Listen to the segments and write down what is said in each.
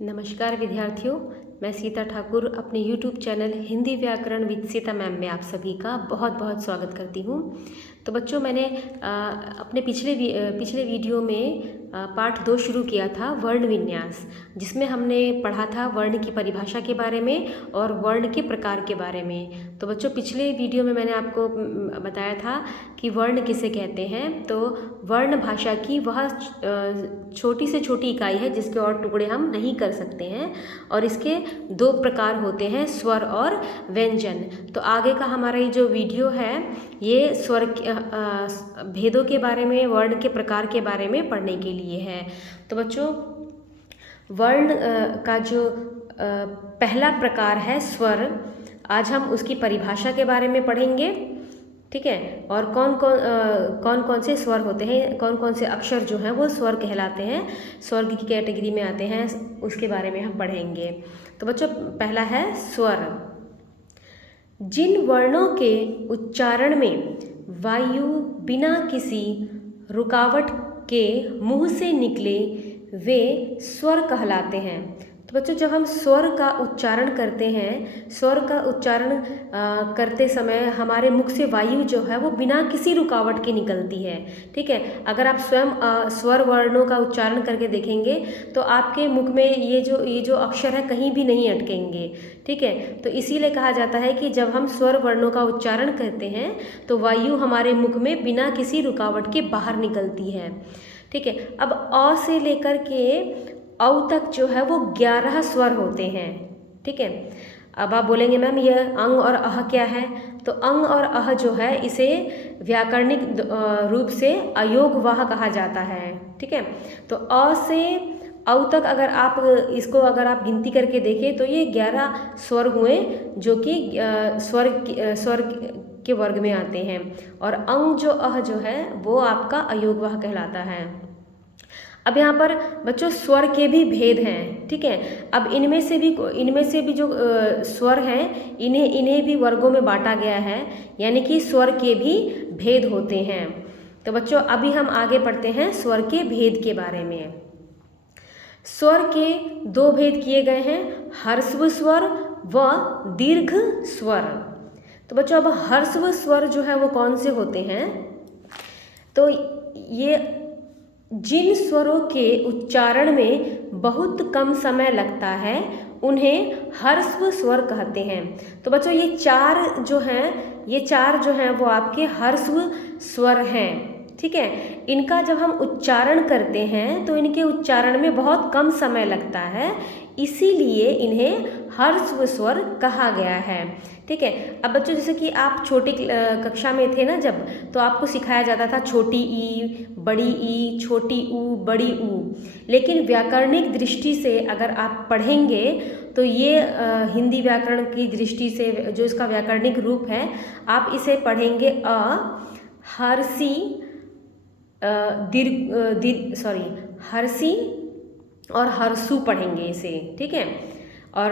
नमस्कार विद्यार्थियों, मैं सीता ठाकुर अपने YouTube चैनल हिंदी व्याकरण विद सीता मैम में आप सभी का बहुत बहुत स्वागत करती हूँ। तो बच्चों, मैंने अपने पिछले वीडियो में पाठ 2 शुरू किया था, वर्ण विन्यास, जिसमें हमने पढ़ा था वर्ण की परिभाषा के बारे में और वर्ण के प्रकार के बारे में। तो बच्चों, पिछले वीडियो में मैंने आपको बताया था कि वर्ण किसे कहते हैं। तो वर्ण भाषा की वह छोटी से छोटी इकाई है जिसके और टुकड़े हम नहीं कर सकते हैं, और इसके 2 प्रकार होते हैं, स्वर और व्यंजन। तो आगे का हमारा ये जो वीडियो है ये स्वर भेदों के बारे में, वर्ण के प्रकार के बारे में पढ़ने के लिए है। तो बच्चों, वर्ण का जो पहला प्रकार है स्वर, आज हम उसकी परिभाषा के बारे में पढ़ेंगे। ठीक है, और कौन कौन से स्वर होते हैं, कौन कौन से अक्षर जो हैं वो स्वर कहलाते हैं, स्वर की कैटेगरी में आते हैं, उसके बारे में हम पढ़ेंगे। तो बच्चों, पहला है स्वर। जिन वर्णों के उच्चारण में वायु बिना किसी रुकावट के मुंह से निकले वे स्वर कहलाते हैं। तो बच्चों, जब हम स्वर का उच्चारण करते हैं, स्वर का उच्चारण करते समय हमारे मुख से वायु जो है वो बिना किसी रुकावट के निकलती है। ठीक है, अगर आप स्वयं स्वर वर्णों का उच्चारण करके देखेंगे तो आपके मुख में ये जो अक्षर है कहीं भी नहीं अटकेंगे। ठीक है, तो इसीलिए कहा जाता है कि जब हम स्वर वर्णों का उच्चारण करते हैं तो वायु हमारे मुख में बिना किसी रुकावट के बाहर निकलती है। ठीक है, अब अ से लेकर के औ तक जो है वो 11 स्वर होते हैं। ठीक है, अब आप बोलेंगे मैम ये अंग और अह क्या है? तो अंग और अह जो है इसे व्याकरणिक रूप से अयोगवाह कहा जाता है। ठीक है, तो अ से औ तक अगर आप गिनती करके देखें तो ये 11 स्वर हुए जो कि स्वर के वर्ग में आते हैं, और अंग जो अह जो है वो आपका अयोगवाह कहलाता है। अब यहाँ पर बच्चों स्वर के भी भेद हैं। ठीक है, अब इनमें से भी जो स्वर हैं इन्हें भी वर्गों में बांटा गया है, यानी कि स्वर के भी भेद होते हैं। तो बच्चों, अभी हम आगे पढ़ते हैं स्वर के भेद के बारे में। स्वर के 2 भेद किए गए हैं, ह्रस्व स्वर व दीर्घ स्वर। तो बच्चों, अब ह्रस्व स्वर जो है वो कौन से होते हैं? तो ये जिन स्वरों के उच्चारण में बहुत कम समय लगता है उन्हें ह्रस्व स्वर कहते हैं। तो बच्चों, ये चार जो हैं वो आपके ह्रस्व स्वर हैं। ठीक है, इनका जब हम उच्चारण करते हैं तो इनके उच्चारण में बहुत कम समय लगता है, इसीलिए इन्हें ह्रस्व स्वर कहा गया है। ठीक है, अब बच्चों, जैसे कि आप छोटी कक्षा में थे ना जब, तो आपको सिखाया जाता था छोटी ई, बड़ी ई, छोटी ऊ, बड़ी ऊ। लेकिन व्याकरणिक दृष्टि से अगर आप पढ़ेंगे तो ये हिंदी व्याकरण की दृष्टि से जो इसका व्याकरणिक रूप है, आप इसे पढ़ेंगे हर्षी हर्षी और हर्षु पढ़ेंगे इसे। ठीक है, और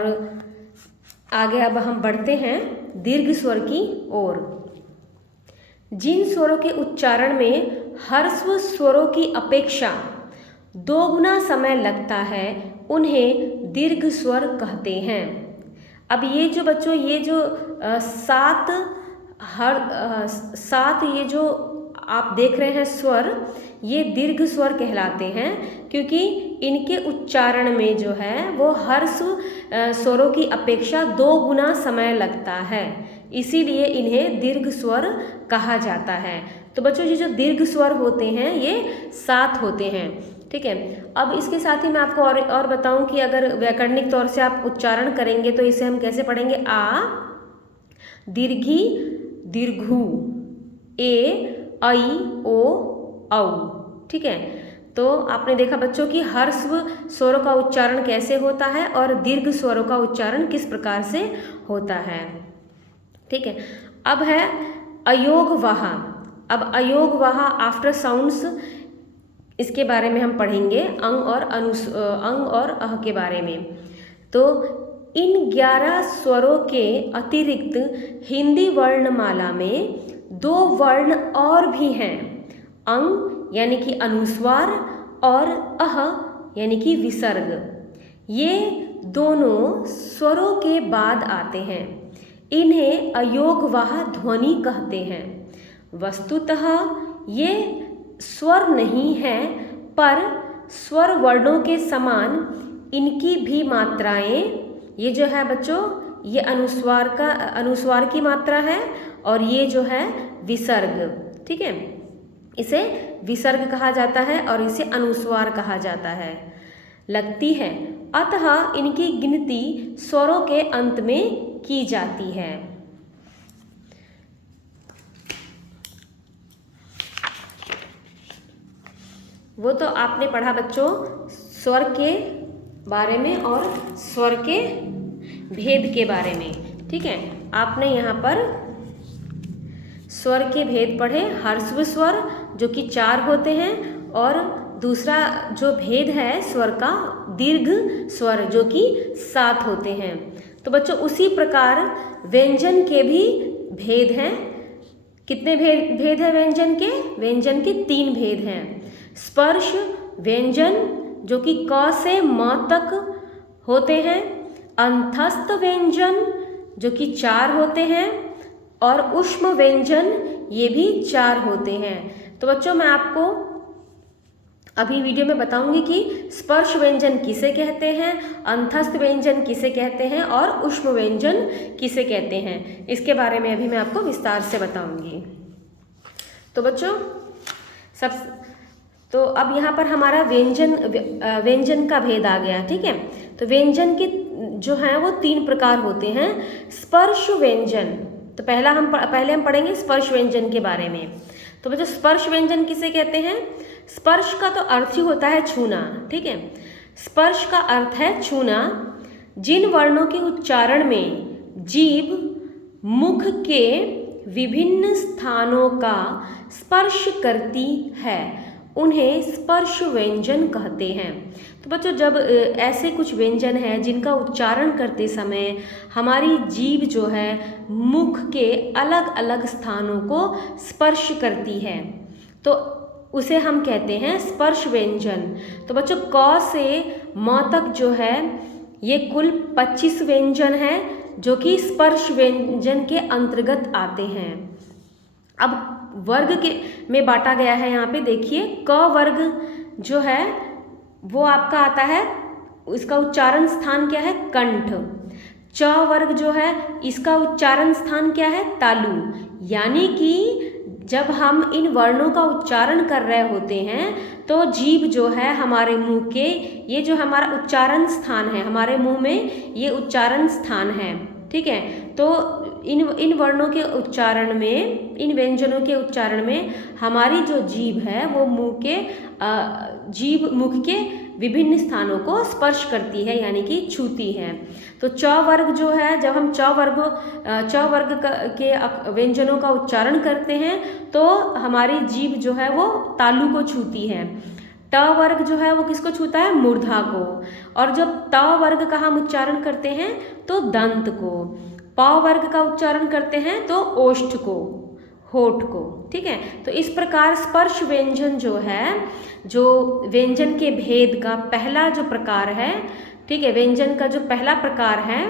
आगे अब हम बढ़ते हैं दीर्घ स्वर की ओर। जिन स्वरों के उच्चारण में ह्रस्व स्वरों की अपेक्षा 2 गुना समय लगता है उन्हें दीर्घ स्वर कहते हैं। अब ये जो बच्चों सात ये जो आप देख रहे हैं स्वर, ये दीर्घ स्वर कहलाते हैं, क्योंकि इनके उच्चारण में जो है वो ह्रस्व स्वरों की अपेक्षा 2 गुना समय लगता है, इसीलिए इन्हें दीर्घ स्वर कहा जाता है। तो बच्चों, ये जो दीर्घ स्वर होते हैं ये 7 होते हैं। ठीक है, अब इसके साथ ही मैं आपको और बताऊं कि अगर व्याकरणिक तौर से आप उच्चारण करेंगे तो इसे हम कैसे पढ़ेंगे? आ दीर्घी दीर्घू, ए ऐ ओ औ। ठीक है, तो आपने देखा बच्चों कि ह्रस्व स्वरों का उच्चारण कैसे होता है और दीर्घ स्वरों का उच्चारण किस प्रकार से होता है। ठीक है, अब है अयोगवाह। अब अयोगवाह आफ्टर साउंड्स, इसके बारे में हम पढ़ेंगे, अंग और अह के बारे में। तो इन 11 स्वरों के अतिरिक्त हिंदी वर्णमाला में 2 वर्ण और भी हैं, अंग यानी कि अनुस्वार और अह यानी कि विसर्ग। ये दोनों स्वरों के बाद आते हैं। इन्हें अयोगवाह ध्वनि कहते हैं। वस्तुतः ये स्वर नहीं है, पर स्वर वर्णों के समान इनकी भी मात्राएं, ये जो है बच्चों, ये अनुस्वार की मात्रा है और ये जो है विसर्ग, ठीक है, इसे विसर्ग कहा जाता है और इसे अनुस्वार कहा जाता है, लगती है। अतः इनकी गिनती स्वरों के अंत में की जाती है। वो तो आपने पढ़ा बच्चों स्वर के बारे में और स्वर के भेद के बारे में, ठीक है। आपने यहाँ पर स्वर के भेद पढ़े, ह्रस्व स्वर जो कि 4 होते हैं, और दूसरा जो भेद है स्वर का, दीर्घ स्वर जो कि 7 होते हैं। तो बच्चों उसी प्रकार व्यंजन के भी भेद हैं। कितने भेद है व्यंजन के? व्यंजन के 3 भेद हैं। स्पर्श व्यंजन जो कि क से म तक होते हैं, अंतस्थ व्यंजन जो कि 4 होते हैं, और ऊष्म व्यंजन ये भी 4 होते हैं। तो बच्चों मैं आपको अभी वीडियो में बताऊंगी कि स्पर्श व्यंजन किसे कहते हैं, अंतस्थ व्यंजन किसे कहते हैं और ऊष्म व्यंजन किसे कहते हैं। इसके बारे में अभी मैं आपको विस्तार से बताऊंगी। तो बच्चों तो अब यहाँ पर हमारा व्यंजन का भेद आ गया, ठीक है। तो व्यंजन के जो हैं वो 3 प्रकार होते हैं। स्पर्श व्यंजन, तो पहले हम पढ़ेंगे स्पर्श व्यंजन के बारे में। तो बच्चों स्पर्श व्यंजन किसे कहते हैं? स्पर्श का तो अर्थ ही होता है छूना, ठीक है। स्पर्श का अर्थ है छूना। जिन वर्णों के उच्चारण में जीभ मुख के विभिन्न स्थानों का स्पर्श करती है उन्हें स्पर्श व्यंजन कहते हैं। तो बच्चों जब ऐसे कुछ व्यंजन हैं जिनका उच्चारण करते समय हमारी जीभ जो है मुख के अलग अलग स्थानों को स्पर्श करती है, तो उसे हम कहते हैं स्पर्श व्यंजन। तो बच्चों क से म तक जो है ये कुल 25 व्यंजन हैं जो कि स्पर्श व्यंजन के अंतर्गत आते हैं। अब वर्ग के में बांटा गया है। यहाँ पे देखिए क वर्ग जो है वो आपका आता है, इसका उच्चारण स्थान क्या है? कंठ। च वर्ग जो है इसका उच्चारण स्थान क्या है? तालु। यानी कि जब हम इन वर्णों का उच्चारण कर रहे होते हैं तो जीभ जो है हमारे मुंह के, ये जो हमारा उच्चारण स्थान है, हमारे मुंह में ये उच्चारण स्थान है, ठीक है। तो इन वर्णों के उच्चारण में, इन व्यंजनों के उच्चारण में हमारी जो जीभ है वो जीभ मुख के विभिन्न स्थानों को स्पर्श करती है, यानी कि छूती है। तो च वर्ग जो है, जब हम च वर्ग के व्यंजनों का उच्चारण करते हैं तो हमारी जीभ जो है वो तालु को छूती है। ट वर्ग जो है वो किसको छूता है? मूर्धा को। और जब त वर्ग का हम उच्चारण करते हैं तो दंत को। प वर्ग का उच्चारण करते हैं तो ओष्ठ को, होठ को, ठीक है। तो इस प्रकार स्पर्श व्यंजन जो है, जो व्यंजन के भेद का पहला जो प्रकार है, ठीक है, व्यंजन का जो पहला प्रकार है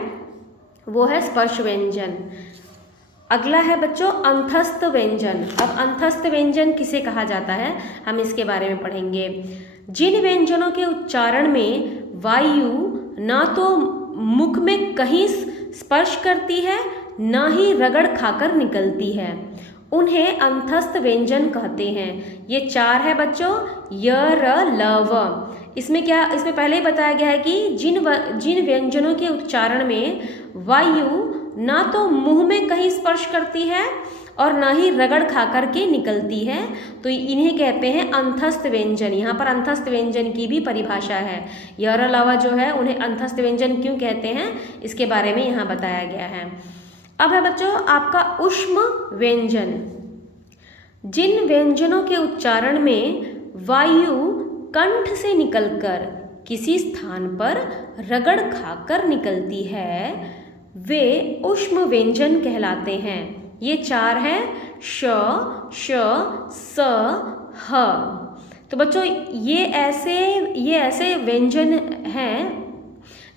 वो है स्पर्श व्यंजन। अगला है बच्चों अंतस्थ व्यंजन। अब अंतस्थ व्यंजन किसे कहा जाता है हम इसके बारे में पढ़ेंगे। जिन व्यंजनों के उच्चारण में वायु ना तो मुख में कहीं स्पर्श करती है न ही रगड़ खाकर निकलती है उन्हें अंतस्थ व्यंजन कहते हैं। ये 4 है बच्चों, य, र, ल, व। इसमें पहले ही बताया गया है कि जिन व्यंजनों के उच्चारण में वायु ना तो मुंह में कहीं स्पर्श करती है और ना ही रगड़ खा कर के निकलती है, तो इन्हें कहते हैं अंतस्थ व्यंजन। यहाँ पर अंतस्थ व्यंजन की भी परिभाषा है। य, र, ल, व जो है उन्हें अंतस्थ व्यंजन क्यों कहते हैं इसके बारे में यहाँ बताया गया है। अब है बच्चों आपका ऊष्म व्यंजन। जिन व्यंजनों के उच्चारण में वायु कंठ से निकलकर किसी स्थान पर रगड़ खाकर निकलती है वे ऊष्म व्यंजन कहलाते हैं। ये 4 हैं, श, श, स, ह। तो बच्चों ये ऐसे व्यंजन हैं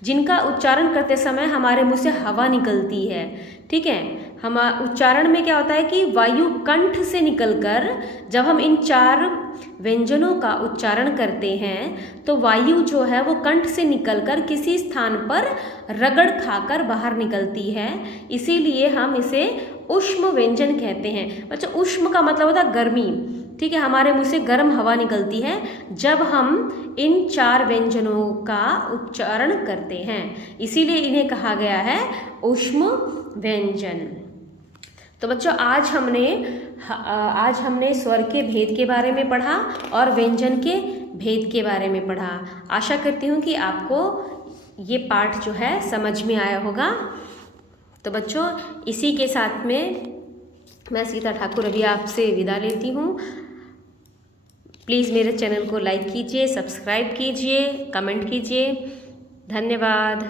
जिनका उच्चारण करते समय हमारे मुंह से हवा निकलती है। ठीक है, हम उच्चारण में क्या होता है कि वायु कंठ से निकलकर जब हम इन 4 व्यंजनों का उच्चारण करते हैं तो वायु जो है वो कंठ से निकलकर किसी स्थान पर रगड़ खाकर बाहर निकलती है, इसीलिए हम इसे ऊष्म व्यंजन कहते हैं। बच्चों ऊष्म का मतलब होता है गर्मी। ठीक है, हमारे मुंह से गर्म हवा निकलती है जब हम इन 4 व्यंजनों का उच्चारण करते हैं, इसीलिए इन्हें कहा गया है ऊष्म व्यंजन। तो बच्चों आज हमने स्वर के भेद के बारे में पढ़ा और व्यंजन के भेद के बारे में पढ़ा। आशा करती हूँ कि आपको ये पाठ जो है समझ में आया होगा। तो बच्चों इसी के साथ में मैं सीता ठाकुर अभी आपसे विदा लेती हूँ। प्लीज़ मेरे चैनल को लाइक कीजिए, सब्सक्राइब कीजिए, कमेंट कीजिए। धन्यवाद।